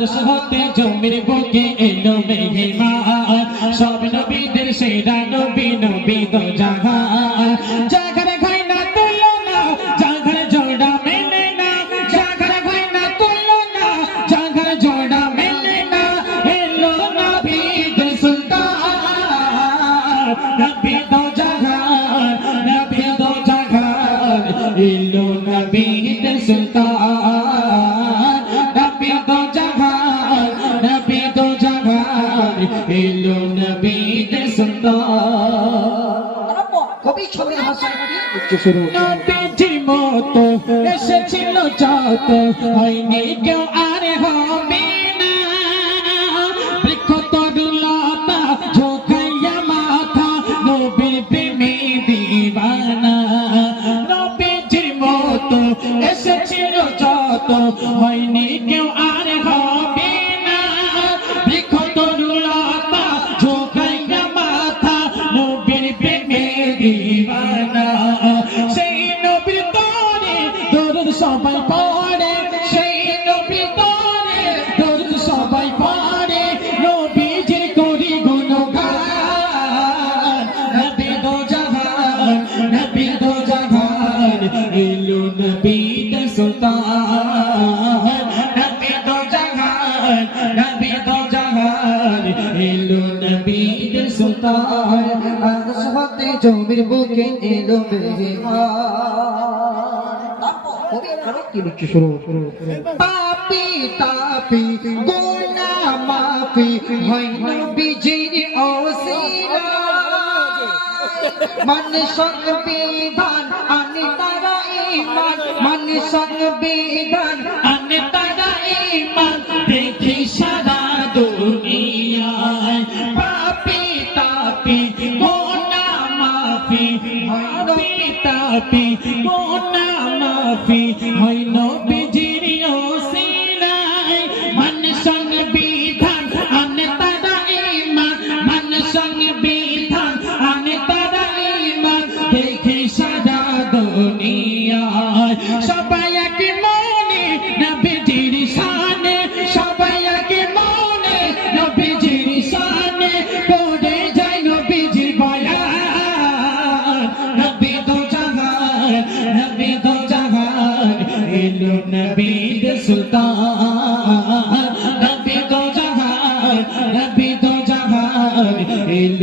আর হতে জমির বুকে এলো মেহেমা সব নবীদের সেরা নবী নবী তো জাহান। সুলতান কবি ছবির কবি উচ্চ শুরু নবীজি মতো এসেছিল যত হয়নি কেউ আর হবে না। বৃক্ষ তরুলতা ঝোঁকাইয়া মাথা নবীর প্রেমে দিবানা। নবীজির মতো এসেছিল যত হয়নি কেউ দিবানা সেই নবীর তরে দরুদ সবাই পড়ে। সেই নবীর তরে দরুদ সবাই পড়ে। নবীজির করি গুণগান। নবী দো জাহান, নবী দো জাহান, এলো নবী সুলতান। নবী দো জাহান, নবী দো জাহান, এলো নবী সুলতান। হতে জমির বুকে এলো কি লিখছে শুরু শুরু পাপি, তাপি, গোনা মাফি, হয় নবীজির ওসিলা মান সংবিধান আনি তারা ইমান। মান সংবিধান তাপি গোনা মাফি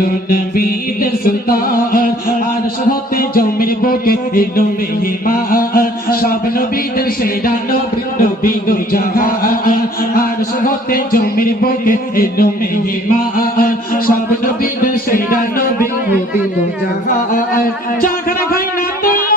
এলো সুলতান আরশ হতে জমির বুকে এলো মেহমান। সব নবীদের সেরা নবী নবী দো জাহান। আরশ হতে জমির বুকে এলো মেহমান। সব নবীদের সেরা নবী নবী দো জাহান। জাগর ভাই না তুলো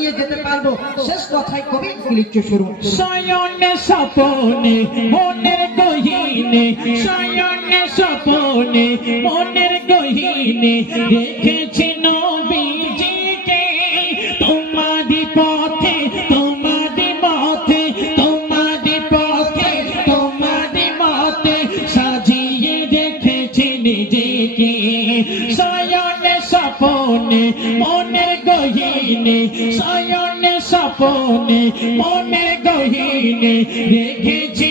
নিয়ে যেতে পারব। শেষ কথায় কবি লিখছে শুরু শয়নে সপনে মনের গহিনে শয়নে সপনে মনের গহিনে দেখেছি গহীনে শয়নে সপনে মনের গহীনে রেখেছি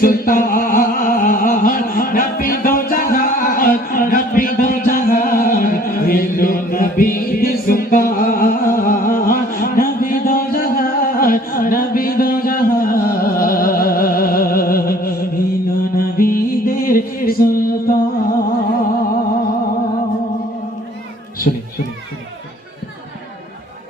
সুলতান নবী